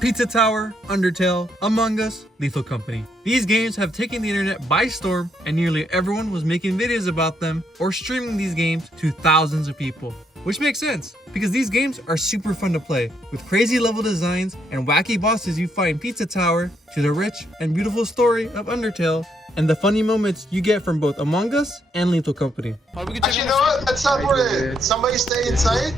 Pizza Tower, Undertale, Among Us, Lethal Company. These games have taken the internet by storm, and nearly everyone was making videos about them or streaming these games to thousands of people. Which makes sense, because these games are super fun to play, with crazy level designs and wacky bosses you find in Pizza Tower, to the rich and beautiful story of Undertale, and the funny moments you get from both Among Us and Lethal Company. Actually, you know what? Let's not worry. Somebody stay inside.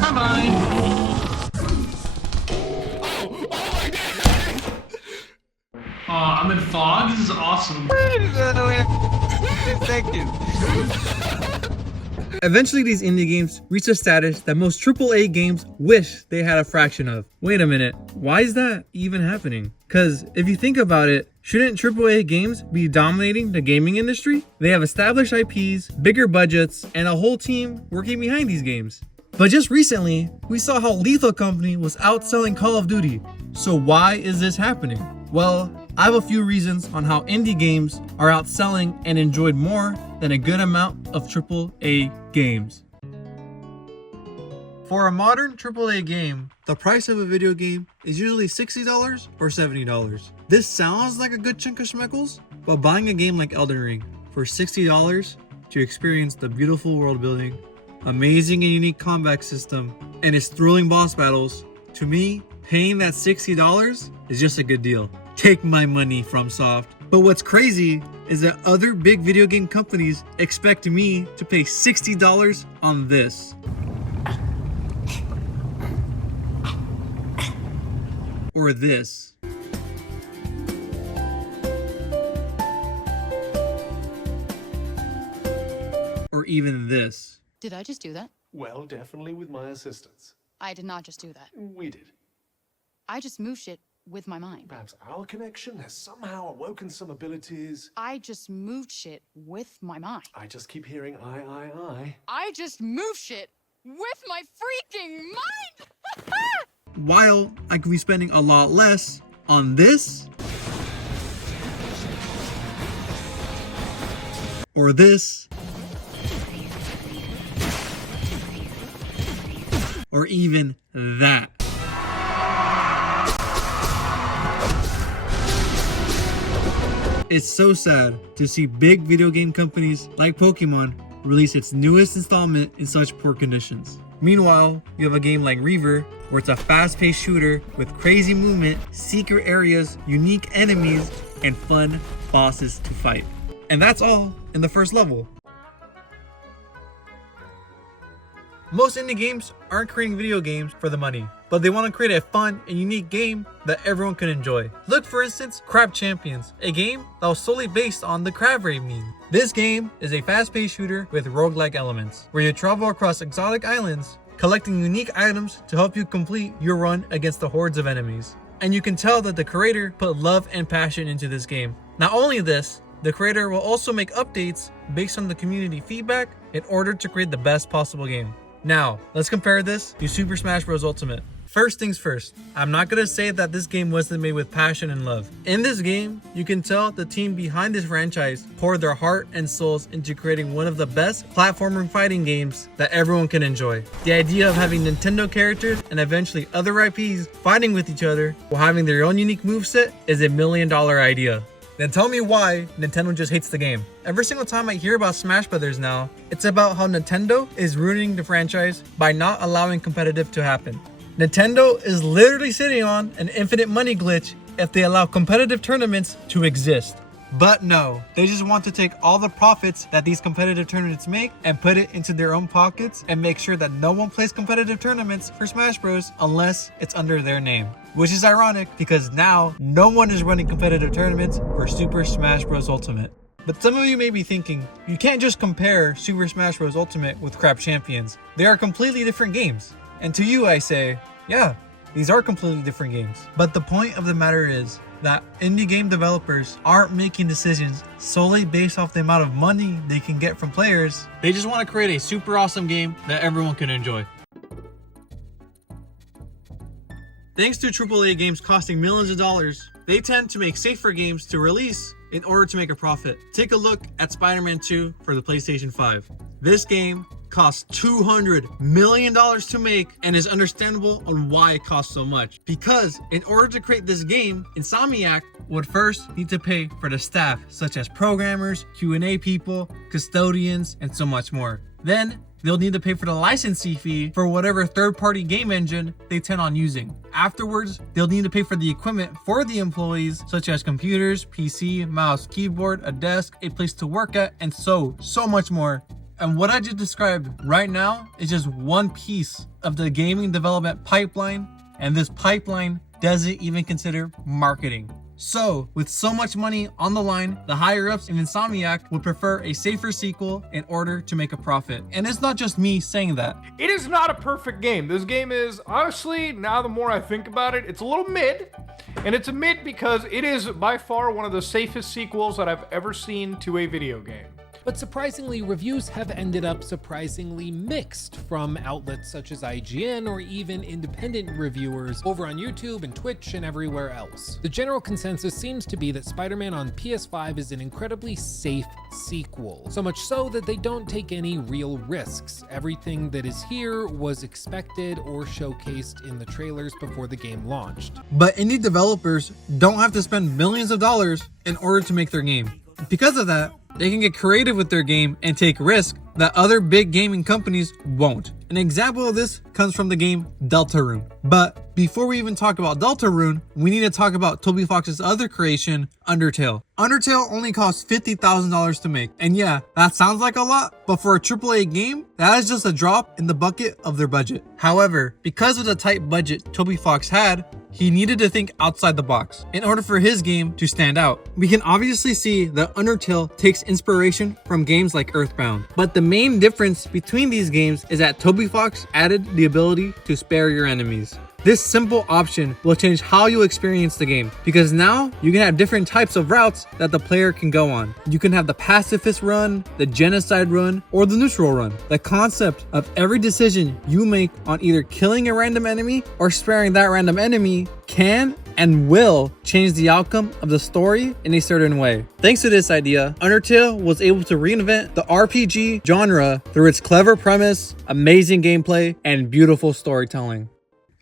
Bye-bye. I'm in fog. This is awesome. Eventually, these indie games reach a status that most AAA games wish they had a fraction of. Wait a minute, why is that even happening? Because if you think about it, shouldn't AAA games be dominating the gaming industry? They have established IPs, bigger budgets, and a whole team working behind these games. But just recently, we saw how Lethal Company was outselling Call of Duty. So why is this happening? Well, I have a few reasons on how indie games are outselling and enjoyed more than a good amount of AAA games. For a modern AAA game, the price of a video game is usually $60 or $70. This sounds like a good chunk of schmeckles, but buying a game like Elden Ring for $60 to experience the beautiful world building, amazing and unique combat system, and its thrilling boss battles, to me, paying that $60 is just a good deal. Take my money, FromSoft. But what's crazy is that other big video game companies expect me to pay $60 on this. Or this. Or even this. Did I just do that? Well, definitely with my assistance. I did not just do that. We did. I just moved shit with my mind. Perhaps our connection has somehow awoken some abilities. I just moved shit with my mind. I just keep hearing I. I just moved shit with my freaking mind! While I could be spending a lot less on this, or this, or even that. It's so sad to see big video game companies like Pokemon release its newest installment in such poor conditions. Meanwhile, you have a game like Reaver, where it's a fast-paced shooter with crazy movement, secret areas, unique enemies, and fun bosses to fight. And that's all in the first level. Most indie games aren't creating video games for the money, but they want to create a fun and unique game that everyone can enjoy. Look, for instance, Crab Champions, a game that was solely based on the crab raid meme. This game is a fast-paced shooter with roguelike elements, where you travel across exotic islands, collecting unique items to help you complete your run against the hordes of enemies. And you can tell that the creator put love and passion into this game. Not only this, the creator will also make updates based on the community feedback in order to create the best possible game. Now, let's compare this to Super Smash Bros. Ultimate. First things first, I'm not gonna say that this game wasn't made with passion and love. In this game, you can tell the team behind this franchise poured their heart and souls into creating one of the best platformer fighting games that everyone can enjoy. The idea of having Nintendo characters and eventually other IPs fighting with each other while having their own unique moveset is $1 million idea. Then tell me why Nintendo just hates the game. Every single time I hear about Smash Brothers now, it's about how Nintendo is ruining the franchise by not allowing competitive to happen. Nintendo is literally sitting on an infinite money glitch if they allow competitive tournaments to exist. But no, they just want to take all the profits that these competitive tournaments make and put it into their own pockets and make sure that no one plays competitive tournaments for Smash Bros. Unless it's under their name. Which is ironic because now no one is running competitive tournaments for Super Smash Bros. Ultimate. But some of you may be thinking, you can't just compare Super Smash Bros. Ultimate with Crab Champions. They are completely different games. And to you I say, yeah, these are completely different games. But the point of the matter is that indie game developers aren't making decisions solely based off the amount of money they can get from players. They just want to create a super awesome game that everyone can enjoy. Thanks to AAA games costing millions of dollars, they tend to make safer games to release in order to make a profit. Take a look at Spider-Man 2 for the PlayStation 5. This game costs $200 million to make and is understandable on why it costs so much. Because in order to create this game, Insomniac would first need to pay for the staff, such as programmers, Q&A people, custodians, and so much more. Then they'll need to pay for the licensing fee for whatever third-party game engine they intend on using. Afterwards, they'll need to pay for the equipment for the employees, such as computers, PC, mouse, keyboard, a desk, a place to work at, and so much more. And what I just described right now is just one piece of the gaming development pipeline, and this pipeline doesn't even consider marketing. So, with so much money on the line, the higher-ups in Insomniac would prefer a safer sequel in order to make a profit. And it's not just me saying that. It is not a perfect game. This game is, honestly, now the more I think about it, it's a little mid. And it's a mid because it is by far one of the safest sequels that I've ever seen to a video game. But surprisingly, reviews have ended up surprisingly mixed from outlets such as IGN or even independent reviewers over on YouTube and Twitch and everywhere else. The general consensus seems to be that Spider-Man on PS5 is an incredibly safe sequel, so much so that they don't take any real risks. Everything that is here was expected or showcased in the trailers before the game launched. But indie developers don't have to spend millions of dollars in order to make their game. Because of that, they can get creative with their game and take risks that other big gaming companies won't. An example of this comes from the game Deltarune. But before we even talk about Deltarune, we need to talk about Toby Fox's other creation, Undertale. Undertale only cost $50,000 to make. And yeah, that sounds like a lot, but for a AAA game, that is just a drop in the bucket of their budget. However, because of the tight budget Toby Fox had, he needed to think outside the box in order for his game to stand out. We can obviously see that Undertale takes inspiration from games like Earthbound, but the main difference between these games is that Toby Fox added the ability to spare your enemies. This simple option will change how you experience the game, because now you can have different types of routes that the player can go on. You can have the pacifist run, the genocide run, or the neutral run. The concept of every decision you make on either killing a random enemy or sparing that random enemy can and will change the outcome of the story in a certain way. Thanks to this idea, Undertale was able to reinvent the RPG genre through its clever premise, amazing gameplay, and beautiful storytelling.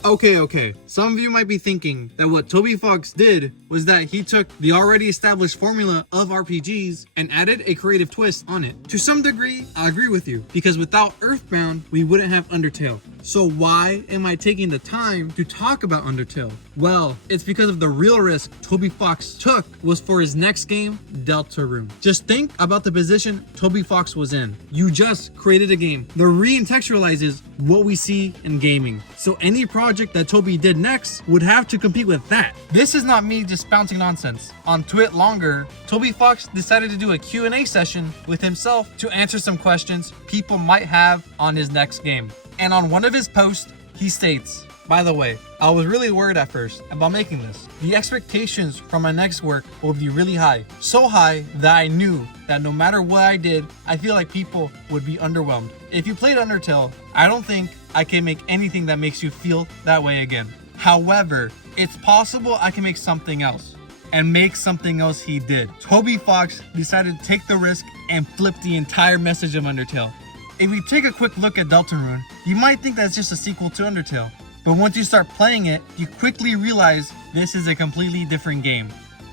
Okay. Some of you might be thinking that what Toby Fox did was that he took the already established formula of RPGs and added a creative twist on it. To some degree, I agree with you, because without Earthbound, we wouldn't have Undertale. So why am I taking the time to talk about Undertale? Well, it's because of the real risk Toby Fox took was for his next game, Deltarune. Just think about the position Toby Fox was in. You just created a game that recontextualizes what we see in gaming. So any project that Toby did next would have to compete with that. This is not me just spouting nonsense. On Twit Longer, Toby Fox decided to do a Q&A session with himself to answer some questions people might have on his next game. And on one of his posts, he states, "By the way, I was really worried at first about making this. The expectations from my next work will be really high. So high that I knew that no matter what I did, I feel like people would be underwhelmed. If you played Undertale, I don't think I can make anything that makes you feel that way again. However, it's possible I can make something else." And make something else he did. Toby Fox decided to take the risk and flip the entire message of Undertale. If we take a quick look at Deltarune, you might think that's just a sequel to Undertale. But once you start playing it, you quickly realize this is a completely different game.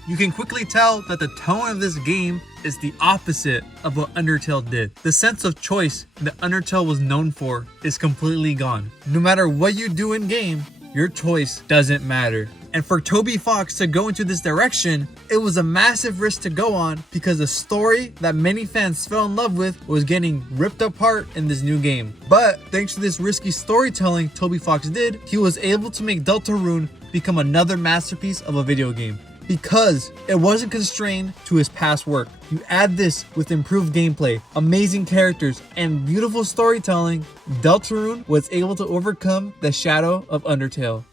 You can quickly tell that the tone of this game is the opposite of what Undertale did. The sense of choice that Undertale was known for is completely gone. No matter what you do in game, your choice doesn't matter. And for Toby Fox to go into this direction, it was a massive risk to go on because the story that many fans fell in love with was getting ripped apart in this new game. But thanks to this risky storytelling Toby Fox did, he was able to make Deltarune become another masterpiece of a video game. Because it wasn't constrained to his past work. You add this with improved gameplay, amazing characters, and beautiful storytelling, Deltarune was able to overcome the shadow of Undertale.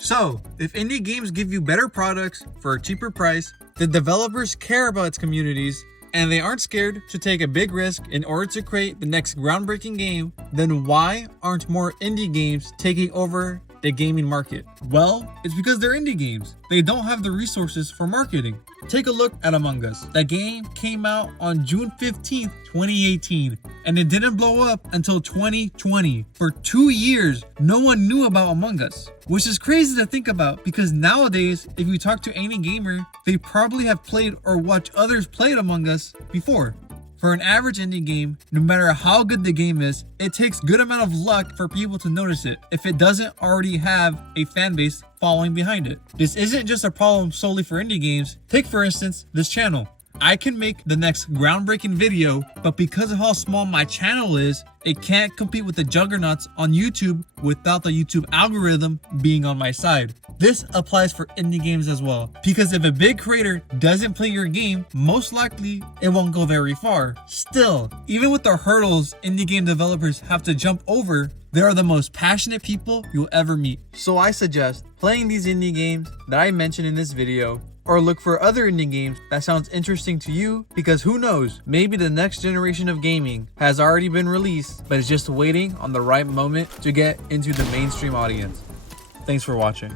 So, if indie games give you better products for a cheaper price, the developers care about its communities, and they aren't scared to take a big risk in order to create the next groundbreaking game, then why aren't more indie games taking over the gaming market? Well, it's because they're indie games. They don't have the resources for marketing. Take a look at Among Us. The game came out on June 15th, 2018, and it didn't blow up until 2020. For 2 years, no one knew about Among Us, which is crazy to think about because nowadays, if you talk to any gamer, they probably have played or watched others play Among Us before. For an average indie game, no matter how good the game is, it takes good amount of luck for people to notice it if it doesn't already have a fan base following behind it. This isn't just a problem solely for indie games. Take for instance this channel. I can make the next groundbreaking video, but because of how small my channel is, it can't compete with the juggernauts on YouTube without the YouTube algorithm being on my side. This applies for indie games as well, because if a big creator doesn't play your game, most likely it won't go very far. Still, even with the hurdles indie game developers have to jump over, they are the most passionate people you'll ever meet. So I suggest playing these indie games that I mentioned in this video, or look for other indie games that sounds interesting to you, because who knows, maybe the next generation of gaming has already been released, but is just waiting on the right moment to get into the mainstream audience. Thanks for watching.